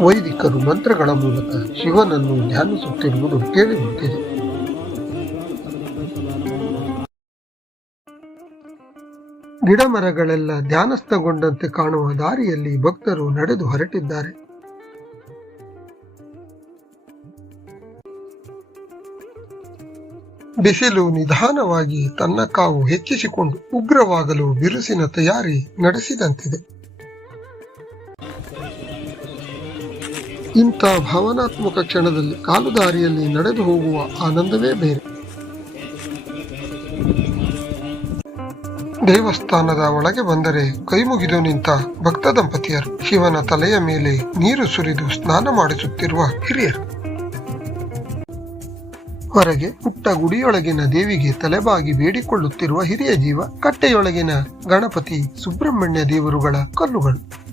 ವೈದಿಕರು ಮಂತ್ರಗಳ ಮೂಲಕ ಶಿವನನ್ನು ಧ್ಯಾನಿಸುತ್ತಿರುವುದು ಗಿಡ ಮರಗಳೆಲ್ಲ ಧ್ಯಾನಸ್ಥಗೊಂಡಂತೆ ಕಾಣುವ ದಾರಿಯಲ್ಲಿ ಭಕ್ತರು ನಡೆದು ಹೊರಟಿದ್ದಾರೆ. ಬಿಸಿಲು ನಿಧಾನವಾಗಿ ತನ್ನ ಕಾವು ಹೆಚ್ಚಿಸಿಕೊಂಡು ಉಗ್ರವಾಗಲು ಬಿರುಸಿನ ತಯಾರಿ ನಡೆಸಿದಂತಿದೆ. ಇಂಥ ಭಾವನಾತ್ಮಕ ಕ್ಷಣದಲ್ಲಿ ಕಾಲುದಾರಿಯಲ್ಲಿ ನಡೆದು ಹೋಗುವ ಆನಂದವೇ ಬೇರೆ. ದೇವಸ್ಥಾನದ ಒಳಗೆ ಬಂದರೆ ಕೈಮುಗಿದು ನಿಂತ ಭಕ್ತ ದಂಪತಿಯರು, ಶಿವನ ತಲೆಯ ಮೇಲೆ ನೀರು ಸುರಿದು ಸ್ನಾನ ಮಾಡಿಸುತ್ತಿರುವ ಹಿರಿಯರು. ಹೊರಗೆ ಪುಟ್ಟ ಗುಡಿಯೊಳಗಿನ ದೇವಿಗೆ ತಲೆಬಾಗಿ ಬೇಡಿಕೊಳ್ಳುತ್ತಿರುವ ಹಿರಿಯ ಜೀವ, ಕಟ್ಟೆಯೊಳಗಿನ ಗಣಪತಿ ಸುಬ್ರಹ್ಮಣ್ಯ ದೇವರುಗಳ ಕಲ್ಲುಗಳು.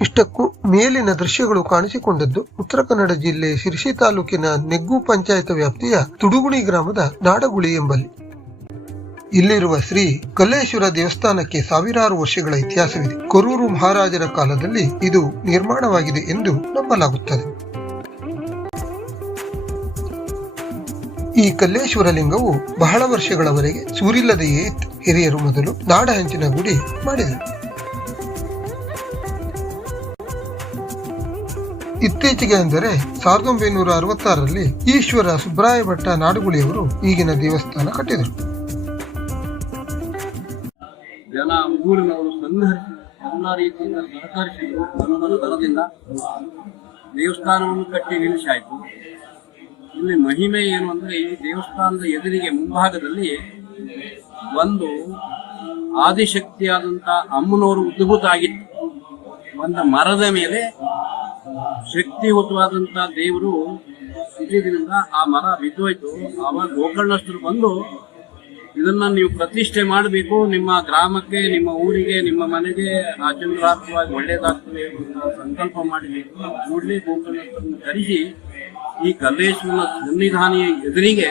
ಇಷ್ಟಕ್ಕೂ ಮೇಲಿನ ದೃಶ್ಯಗಳು ಕಾಣಿಸಿಕೊಂಡದ್ದು ಉತ್ತರ ಕನ್ನಡ ಜಿಲ್ಲೆ ಶಿರ್ಸಿ ತಾಲೂಕಿನ ನೆಗ್ಗು ಪಂಚಾಯತ್ ವ್ಯಾಪ್ತಿಯ ತುಡುಗುಣಿ ಗ್ರಾಮದ ನಾಡಗುಳಿ ಎಂಬಲ್ಲಿ. ಇಲ್ಲಿರುವ ಶ್ರೀ ಕಲ್ಲೇಶ್ವರ ದೇವಸ್ಥಾನಕ್ಕೆ ಸಾವಿರಾರು ವರ್ಷಗಳ ಇತಿಹಾಸವಿದೆ. ಕೊರೂರು ಮಹಾರಾಜರ ಕಾಲದಲ್ಲಿ ಇದು ನಿರ್ಮಾಣವಾಗಿದೆ ಎಂದು ನಂಬಲಾಗುತ್ತದೆ. ಈ ಕಲ್ಲೇಶ್ವರ ಲಿಂಗವು ಬಹಳ ವರ್ಷಗಳವರೆಗೆ ಸೂರಿಲ್ಲದೆಯೇ ಇತ್ತು. ಹಿರಿಯರು ಮೊದಲು ನಾಡ ಹಂಚಿನ ಗುಡಿ ಮಾಡಿದರು. ಇತ್ತೀಚೆಗೆ ಅಂದರೆ ಸಾವಿರದ ಒಂಬೈನೂರ ಅರವತ್ತಾರರಲ್ಲಿ ಈಶ್ವರ ಸುಬ್ರಾಯ ಭಟ್ಟ ನಾಡುಗುಳಿಯವರು ಈಗಿನ ದೇವಸ್ಥಾನ ಕಟ್ಟಿದರು. ಜನ ಊರಿನವರು ಎಲ್ಲ ರೀತಿಯಿಂದ ದರದಿಂದ ದೇವಸ್ಥಾನವನ್ನು ಕಟ್ಟಿ ನಿಲ್ಲಿಸಾಯಿತು. ಇಲ್ಲಿ ಮಹಿಮೆ ಏನು ಅಂದ್ರೆ ಈ ದೇವಸ್ಥಾನದ ಎದುರಿಗೆ ಮುಂಭಾಗದಲ್ಲಿ ಒಂದು ಆದಿಶಕ್ತಿಯಾದಂಥ ಅಮ್ಮನವರು ಉದ್ಭೂತ ಆಗಿತ್ತು. ಒಂದು ಮರದ ಮೇಲೆ ಶಕ್ತಿಯುತವಾದಂಥ ದೇವರು ಇದ್ದಿದ್ದರಿಂದ ಆ ಮರ ಬಿದ್ದೋಯ್ತು. ಆವಾಗ ಗೋಕರ್ಣಸ್ಥರು ಬಂದು ಇದನ್ನ ನೀವು ಪ್ರತಿಷ್ಠೆ ಮಾಡಬೇಕು. ನಿಮ್ಮ ಗ್ರಾಮಕ್ಕೆ, ನಿಮ್ಮ ಊರಿಗೆ, ನಿಮ್ಮ ಮನೆಗೆ ಅಂತ ಸಂಕಲ್ಪ ಮಾಡಬೇಕು ಕೂಡಲೇ ಗೋಕರ್ಣಸ್ಥರನ್ನು ಕರೆಸಿ ಈ ಕಲ್ಲೇಶ್ವರನ ಸನ್ನಿಧಾನಿಯ ಎದುರಿಗೆ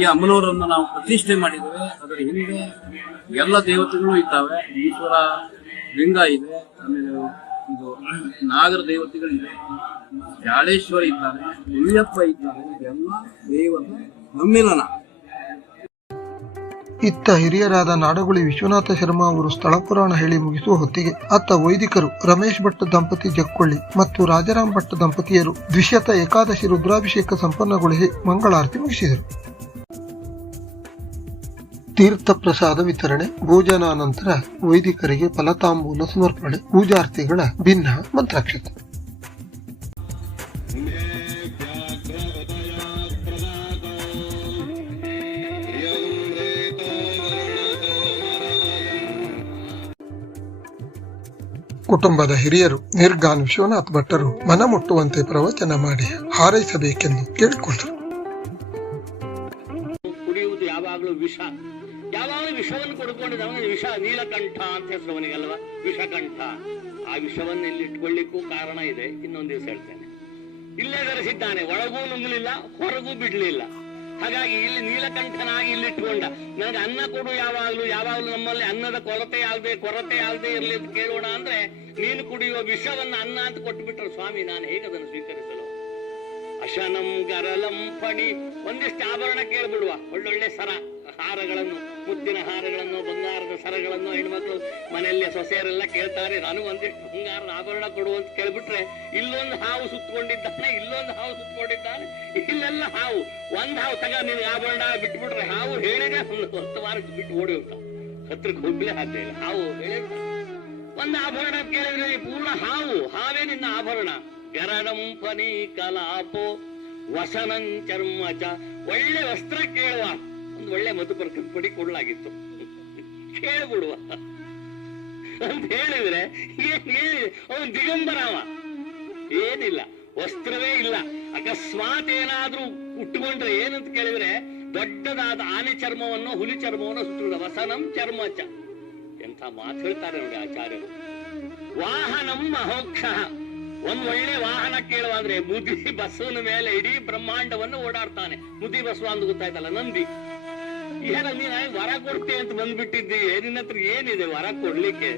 ಈ ಅಮ್ಮನವರನ್ನು ನಾವು ಪ್ರತಿಷ್ಠೆ ಮಾಡಿದ್ದೇವೆ. ಅದರ ಹಿಂದೆ ಎಲ್ಲ ದೇವತೆಗಳು ಇದ್ದಾವೆ. ಈಶ್ವರ ಲಿಂಗ ಇದೆ. ಆಮೇಲೆ ಇದು ನಾಗರ ದೇವತೆಗಳಿವೆ ಜಾಳೇಶ್ವರ ಇದ್ದಾರೆ. ಉಳಿಯಪ್ಪ ಇದ್ದಾರೆ. ಎಲ್ಲ ದೇವರ ಸಮ್ಮಿಲನ. ಇತ್ತ ಹಿರಿಯರಾದ ನಾಡಗುಳಿ ವಿಶ್ವನಾಥ ಶರ್ಮಾ ಅವರು ಸ್ಥಳ ಪುರಾಣ ಹೇಳಿ ಮುಗಿಸುವ ಹೊತ್ತಿಗೆ ಅತ್ತ ವೈದಿಕರು ರಮೇಶ್ ಭಟ್ ದಂಪತಿ ಜಕ್ಕೊಳ್ಳಿ ಮತ್ತು ರಾಜಾರಾಮ್ ಭಟ್ ದಂಪತಿಯರು ದ್ವಿಶತ ಏಕಾದಶಿ ರುದ್ರಾಭಿಷೇಕ ಸಂಪನ್ನಗೊಳಿಸಿ ಮಂಗಳಾರತಿ ಮುಗಿಸಿದರು. ತೀರ್ಥ ಪ್ರಸಾದ ವಿತರಣೆ, ಭೋಜನಾನಂತರ ವೈದಿಕರಿಗೆ ಫಲತಾಂಬೂಲ ಸಮರ್ಪಣೆ ಪೂಜಾರ್ಥಿಗಳ ಭಿನ್ನ ಮಂತ್ರಾಕ್ಷತೆ. ಕುಟುಂಬದ ಹಿರಿಯರು, ನಿರ್ಗಾನ್ ವಿಶ್ವನಾಥ್ ಭಟ್ಟರು ಮನ ಮುಟ್ಟುವಂತೆ ಪ್ರವಚನ ಮಾಡಿ ಹಾರೈಸಬೇಕೆಂದು ಕೇಳಿಕೊಂಡರು. ಕುಡಿಯುವುದು ಯಾವಾಗಲೂ ವಿಷ. ಯಾವಾಗಲೂ ವಿಷವನ್ನು ಕೊಡ್ಕೊಂಡಿದ್ದ ಅವನಿಗೆ ವಿಷ, ನೀಲಕಂಠ ಅಂತ ಹೆಸರು ಅವನಿಗಲ್ವಾ ವಿಷಕಂಠ. ಆ ವಿಷವನ್ನು ಇಲ್ಲಿ ಇಟ್ಕೊಳ್ಳಿಕ್ಕೂ ಕಾರಣ ಇದೆ. ಇನ್ನೊಂದು ದಿವಸ ಹೇಳ್ತೇನೆ. ಇಲ್ಲೇ ಧರಿಸಿದ್ದಾನೆ ಒಳಗೂ ನುಂಗಲಿಲ್ಲ, ಹೊರಗೂ ಬಿಡ್ಲಿಲ್ಲ. ಹಾಗಾಗಿ ಇಲ್ಲಿ ನೀಲಕಂಠನಾಗಿ ಇಲ್ಲಿ ಇಟ್ಕೊಂಡ ನನಗೆ ಅನ್ನ ಕೊಡು ಯಾವಾಗಲೂ ಯಾವಾಗಲೂ ನಮ್ಮಲ್ಲಿ ಅನ್ನದ ಕೊರತೆ ಆಗದೆ ಕೊರತೆ ಆಗದೆ ಇರಲಿ ಅಂತ ಕೇಳೋಣ ಅಂದ್ರೆ ನೀನು ಕುಡಿಯುವ ವಿಷವನ್ನ ಅನ್ನ ಅಂತ ಕೊಟ್ಟು ಸ್ವಾಮಿ, ನಾನು ಹೇಗೆ ಅದನ್ನು ಸ್ವೀಕರಿಸಲು? ಅಶನಂ ಗರಲಂ ಫಣಿ. ಒಂದಿಷ್ಟು ಆಭರಣ ಕೇಳ್ಬಿಡುವ. ಒಳ್ಳೊಳ್ಳೆ ಸರ, ಹಾರಗಳನ್ನು. ಮುದ್ದಿನ ಹಾರಗಳನ್ನು, ಬಂಗಾರದ ಸರಗಳನ್ನು, ಹೆಣ್ಮಕ್ಳು ಮನೆಯಲ್ಲಿ ಸೊಸೆಯರೆಲ್ಲ ಕೇಳ್ತಾರೆ, ನಾನು ಒಂದಿಷ್ಟು ಬಂಗಾರದ ಆಭರಣ ಕೊಡು ಅಂತ ಕೇಳ್ಬಿಟ್ರೆ, ಇಲ್ಲೊಂದು ಹಾವು ಸುತ್ತಕೊಂಡಿದ್ದಾನೆ ಇಲ್ಲೊಂದು ಹಾವು ಸುತ್ತಕೊಂಡಿದ್ದಾನೆ ಇಲ್ಲೆಲ್ಲ ಹಾವು, ಒಂದ್ ಹಾವು ತಗ, ನಿನ್ಗೆ ಆಭರಣ ಬಿಟ್ಬಿಟ್ರೆ ಹಾವು ಹೇಳಿದೆ ಒಂದು ಹತ್ತು ವಾರಕ್ಕೆ ಬಿಟ್ಟು ಓಡಿ ಹತ್ರಕ್ಕೆ ಹೋಗ್ಲೇ ಹಾಕ್ಲಿಲ್ಲ ಹಾವು ಹೇಳಿದ ಒಂದು ಆಭರಣ ಕೇಳಿದ್ರೆ ಪೂರ್ಣ ಹಾವು, ಹಾವೇ ನಿನ್ನ ಆಭರಣ. ಗರಡಂ ಫನಿ ಕಲಾಪೋ ವಸನಂ ಚರ್ಮಚ ಒಳ್ಳೆ ವಸ್ತ್ರ ಕೇಳುವ ಒಂದು ಒಳ್ಳೆ ಮಧುಪರ್ಕ ಪಡಿ ಕೊಡಲಾಗಿತ್ತು. ಕೇಳ್ಬಿಡುವ. ಅಂತ ಹೇಳಿದ್ರೆ ಅವನು ದಿಗಂಬರವ. ಏನಿಲ್ಲ, ವಸ್ತ್ರವೇ ಇಲ್ಲ. ಅಕಸ್ಮಾತ್ ಏನಾದ್ರೂ ಉಟ್ಕೊಂಡ್ರೆ ಏನಂತ ಕೇಳಿದ್ರೆ ದೊಡ್ಡದಾದ ಆನೆ ಚರ್ಮವನ್ನು ಹುಲಿ ಚರ್ಮವನ್ನು ಸುತ್ತಿದ ವಸನಂ ಚರ್ಮಚ. ಎಂಥ ಮಾತು ಹೇಳ್ತಾರೆ ನೋಡಿ ಆಚಾರ್ಯರು. ವಾಹನಂ ಮಹೋಕ್ಷ. ಒಂದ್ ಒಳ್ಳೆ ವಾಹನ ಕೇಳುವ ಅಂದ್ರೆ ಮುದಿ ಬಸವನ ಮೇಲೆ ಇಡೀ ಬ್ರಹ್ಮಾಂಡವನ್ನು ಓಡಾಡ್ತಾನೆ. ಮುದಿ ಬಸವ ಅಂತ ಗೊತ್ತಾಯ್ತಲ್ಲ ನಂದಿ. ಏನ ನೀನ್ ವರ ಕೊಡ್ತಿ ಅಂತ ಬಂದ್ಬಿಟ್ಟಿದ್ದಿ. ನಿನ್ನ ಹತ್ರ ಏನಿದೆ ವರ ಕೊಡ್ಲಿಕ್ಕೆ?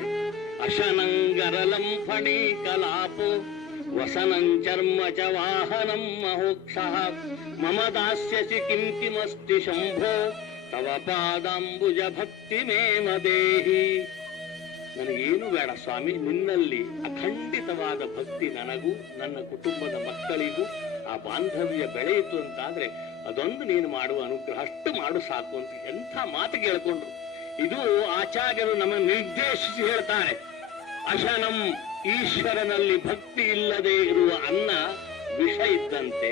ಅಶನಂಗರಲಂ ಫಣಿ ಕಲಾಪು, ವಸನಂ ಚರ್ಮ ಚ ವಾಹನಂ ಮಹೋಕ್ಷ ಮಮ ದಾಸ್ಯಸಿ ಕಿಂ ಕಿಮಸ್ತಿ ಶಂಭೋ, ತವ ಪಾದಾಂಬುಜ ಭಕ್ತಿ ಮೇಮ ದೇಹಿ. ನನಗೇನು ಬೇಡ ಸ್ವಾಮಿ, ನಿನ್ನಲ್ಲಿ ಅಖಂಡಿತವಾದ ಭಕ್ತಿ ನನಗೂ, ನನ್ನ ಕುಟುಂಬದ ಮಕ್ಕಳಿಗೂ, ಆ ಬಾಂಧವ್ಯ ಬೆಳೆಯಿತು ಅಂತಾದ್ರೆ ಅದೊಂದು ನೀನು ಮಾಡುವ ಅನುಗ್ರಹ, ಅಷ್ಟು ಮಾಡು ಸಾಕು ಅಂತ ಎಂಥ ಮಾತು ಕೇಳಿಕೊಂಡ್ರು. ಇದು ಆಚಾರ್ಯರು ನಮ್ಮ ನಿರ್ದೇಶಿಸಿ ಹೇಳ್ತಾರೆ ಅಶನಂ ಈಶ್ವರನಲ್ಲಿ ಭಕ್ತಿ ಇಲ್ಲದೆ ಇರುವ ಅನ್ನ ವಿಷ ಇದ್ದಂತೆ.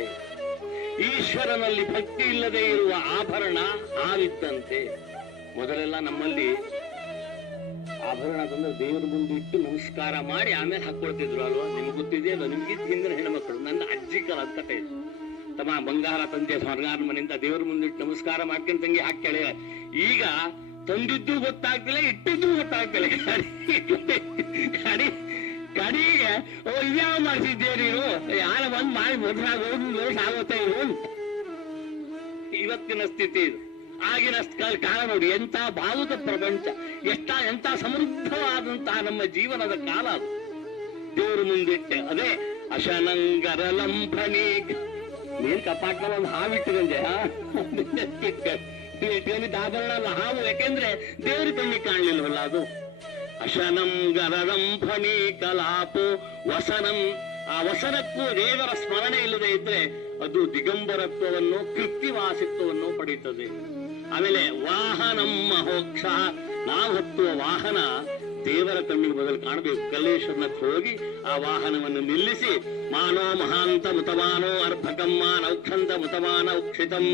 ಈಶ್ವರನಲ್ಲಿ ಭಕ್ತಿ ಇಲ್ಲದೆ ಇರುವ ಆಭರಣ ಹಾವಿದ್ದಂತೆ. ಮೊದಲೆಲ್ಲ ನಮ್ಮಲ್ಲಿ ಆಭರಣ ತಂದ್ರೆ ದೇವರ ಮುಂದೆ ಇಟ್ಟು ನಮಸ್ಕಾರ ಮಾಡಿ ಆಮೇಲೆ ಹಾಕೊಳ್ತಿದ್ರು ಅಲ್ವಾ? ನಿಮ್ಗೆ ಗೊತ್ತಿದೆಯಲ್ಲ ನಿಮ್ಗಿಂತ ಹಿಂದಿನ ಹೆಣ್ಮಕ್ಳು ನನ್ನ ಅಜ್ಜಿ ಕಾಲ ಅಂತ ತಮ್ಮ ಬಂಗಾರ ತಂದೆ ಮನೆಯಿಂದ ದೇವರ ಮುಂದಿಟ್ಟು ನಮಸ್ಕಾರ ಮಾಡ್ಕೊಂಡು ತಂಗಿ ಹಾಕ್ಯಾಳೆ. ಈಗ ತಂದಿದ್ದು ಗೊತ್ತಾಗ್ತಿಲ್ಲ, ಇಟ್ಟಿದ್ದು ಗೊತ್ತಾಗ್ತಿಲ್ಲ. ಕಡಿ ಕಡಿಗೆ ಓ, ಇದ್ಯಾವ ಮಾಡ್ತಿದ್ದೆ ನೀನು ಯಾರ ಬಂದ್ ಮಾಡಿ ಮದುವೆ ಆಗುತ್ತೆ ಇರು ಇವತ್ತಿನ ಸ್ಥಿತಿ ಇದು. ಆಗಿನ ಕಾಲ ನೋಡಿ ಎಂತ ಭಾವುಕ ಪ್ರಪಂಚ. ಎಷ್ಟ ಎಂತ ಸಮೃದ್ಧವಾದಂತಹ ನಮ್ಮ ಜೀವನದ ಕಾಲ ಅದು. ದೇವರು ಮುಂದಿಟ್ಟೆ. ಅದೇ ಅಶನಂಗರಲಂಫನಿ ನೀನ್ ಕಪಾಟ್ನಲ್ಲಿ ಒಂದು ಹಾವಿಟ್ಟಿದಂದೆ ಇಟ್ಕೊಂಡಿದ್ದ ಆಭರಣ ಅಲ್ಲ ಹಾವು, ಯಾಕೆಂದ್ರೆ ದೇವ್ರ ಕಣ್ಣಿಗೆ ಕಾಣ್ಲಿಲ್ವಲ್ಲ ಅದು. ಅಶನಂ ಗರದಂಫನಿ ಕಲಾಪು ವಸನಂ. ಆ ವಸನಕ್ಕೂ ದೇವರ ಸ್ಮರಣೆ ಇಲ್ಲದೆ ಇದ್ರೆ ಅದು ದಿಗಂಬರತ್ವವನ್ನು ಕೃತ್ಯವಾಸಿತ್ವವನ್ನು ಪಡೆಯುತ್ತದೆ ಆಮೇಲೆ ವಾಹನಂ ಮಹೋಕ್ಷ, ನಾವು ಹತ್ತುವ ವಾಹನ ದೇವರ ಕಣ್ಣಿಗೆ ಬದಲು ಕಾಣಬೇಕು. ಕಲ್ಲೇಶ್ವರನ ಹೋಗಿ ಆ ವಾಹನವನ್ನು ನಿಲ್ಲಿಸಿ, ಮಾನೋ ಮಹಾಂತ ಮುತಮಾನೋ ಅರ್ಭಕಂ ಮಾನೌಕ್ಷಂತ ಮುತಮಾನ ಉಕ್ಷಿತಂ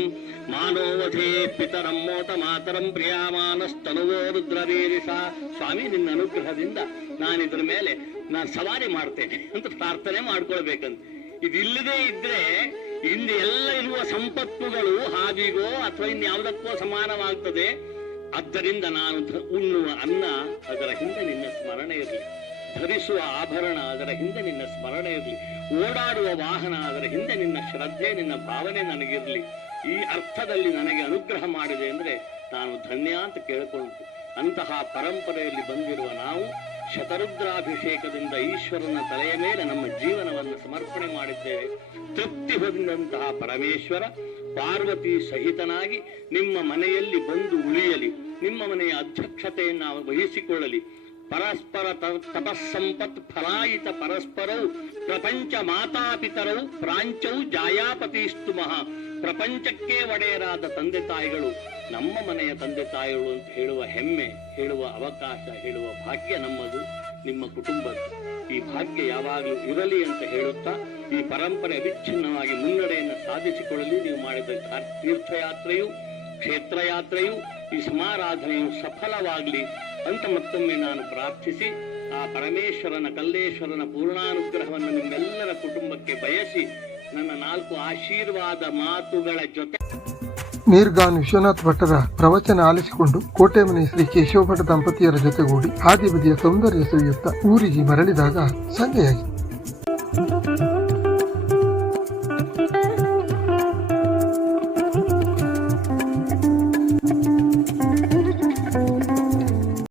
ಮಾನೋವಧೇ ಪಿತರಂ ಮೋತ ಮಾತರಂ ಪ್ರಿಯಾಮಾನಸ್ತನುವೋ ರುದ್ರವೀರಿಷ ಸ್ವಾಮಿ, ನಿನ್ನ ಅನುಗ್ರಹದಿಂದ ನಾನಿದ್ರ ಮೇಲೆ ನಾನು ಸವಾರಿ ಮಾಡ್ತೇನೆ ಅಂತ ಪ್ರಾರ್ಥನೆ ಮಾಡ್ಕೊಳ್ಬೇಕಂತ. ಇದಿಲ್ಲದೆ ಇದ್ರೆ ಇಂದು ಎಲ್ಲ ಇರುವ ಸಂಪತ್ತುಗಳು ಹಾದಿಗೋ ಅಥವಾ ಇನ್ಯಾವುದಕ್ಕೋ ಸಮಾನವಾಗ್ತದೆ. ಆದ್ದರಿಂದ ನಾನು ಉಣ್ಣುವ ಅನ್ನ ಅದರ ಹಿಂದೆ ನಿನ್ನ ಸ್ಮರಣೆ ಇರಲಿ. ಧರಿಸುವ ಆಭರಣ ಅದರ ಹಿಂದೆ ನಿನ್ನ ಸ್ಮರಣೆ ಇರಲಿ. ಓಡಾಡುವ ವಾಹನ ಅದರ ಹಿಂದೆ ನಿನ್ನ ಶ್ರದ್ಧೆ, ನಿನ್ನ ಭಾವನೆ ನನಗಿರಲಿ. ಈ ಅರ್ಥದಲ್ಲಿ ನನಗೆ ಅನುಗ್ರಹ ಮಾಡಿದೆ ಅಂದ್ರೆ ನಾನು ಧನ್ಯ ಅಂತ ಕೇಳಿಕೊಳ್ಳುತ್ತೆ ಅಂತಹ ಪರಂಪರೆಯಲ್ಲಿ ಬಂದಿರುವ ನಾವು ಶತರುದ್ರಾಭಿಷೇಕದಿಂದ ಈಶ್ವರನ ತಲೆಯ ಮೇಲೆ ನಮ್ಮ ಜೀವನವನ್ನು ಸಮರ್ಪಣೆ ಮಾಡಿದ್ದೇವೆ. ತೃಪ್ತಿ ಹೊಂದಿದಂತಹ ಪರಮೇಶ್ವರ ಪಾರ್ವತಿ ಸಹಿತನಾಗಿ ನಿಮ್ಮ ಮನೆಯಲ್ಲಿ ಬಂದು ಉಳಿಯಲಿ, ನಿಮ್ಮ ಮನೆಯ ಅಧ್ಯಕ್ಷತೆಯನ್ನು ವಹಿಸಿಕೊಳ್ಳಲಿ. ಪರಸ್ಪರ ತಪಸ್ಸಂಪತ್ ಫಲಾಯಿತ ಪರಸ್ಪರವು ಪ್ರಪಂಚ ಮಾತಾಪಿತರವು ಪ್ರಾಂಚೌ ಜಾಯಾಪತಿಸ್ತು ಮಹಾ. ಪ್ರಪಂಚಕ್ಕೆ ಒಡೆಯರಾದ ತಂದೆ ತಾಯಿಗಳು, ನಮ್ಮ ಮನೆಯ ತಂದೆ ತಾಯಿಗಳು ಅಂತ ಹೇಳುವ ಹೆಮ್ಮೆ, ಹೇಳುವ ಅವಕಾಶ, ಹೇಳುವ ಭಾಗ್ಯ ನಮ್ಮದು, ನಿಮ್ಮ ಕುಟುಂಬದ್ದು. ಈ ಭಾಗ್ಯ ಯಾವಾಗಲೂ ಇರಲಿ ಅಂತ ಹೇಳುತ್ತಾ ಈ ಪರಂಪರೆ ಅವಿಚ್ಛಿನ್ನವಾಗಿ ಮುನ್ನಡೆಯನ್ನು ಸಾಧಿಸಿಕೊಳ್ಳಲು ನೀವು ಮಾಡಿದ ತೀರ್ಥಯಾತ್ರೆಯು, ಕ್ಷೇತ್ರಯಾತ್ರೆಯು, ಈ ಸಮಾರಾಧನೆಯು ಸಫಲವಾಗಲಿ ಅಂತ ಮತ್ತೊಮ್ಮೆ ನಾನು ಪ್ರಾರ್ಥಿಸಿ, ಆ ಪರಮೇಶ್ವರನ, ಕಲ್ಲೇಶ್ವರನ ಪೂರ್ಣಾನುಗ್ರಹವನ್ನು ನಿಮ್ಮೆಲ್ಲರ ಕುಟುಂಬಕ್ಕೆ ಬಯಸಿ, ನನ್ನ ನಾಲ್ಕು ಆಶೀರ್ವಾದ ಮಾತುಗಳ ಜೊತೆ ನೀರ್ಗಾನ್ ವಿಶ್ವನಾಥ್ ಭಟ್ಟರ ಪ್ರವಚನ ಆಲಿಸಿಕೊಂಡು ಕೋಟೆಮನೆ ಶ್ರೀ ಕೇಶವ ಭಟ್ ದಂಪತಿಯರ ಜೊತೆಗೂಡಿ ಹಾದಿ ಬದಿಯ ಸೌಂದರ್ಯ ಸವಿಯುತ್ತ ಊರಿಗೆ ಮರಳಿದಾಗ ಸಂಜೆಯಾಗಿತ್ತು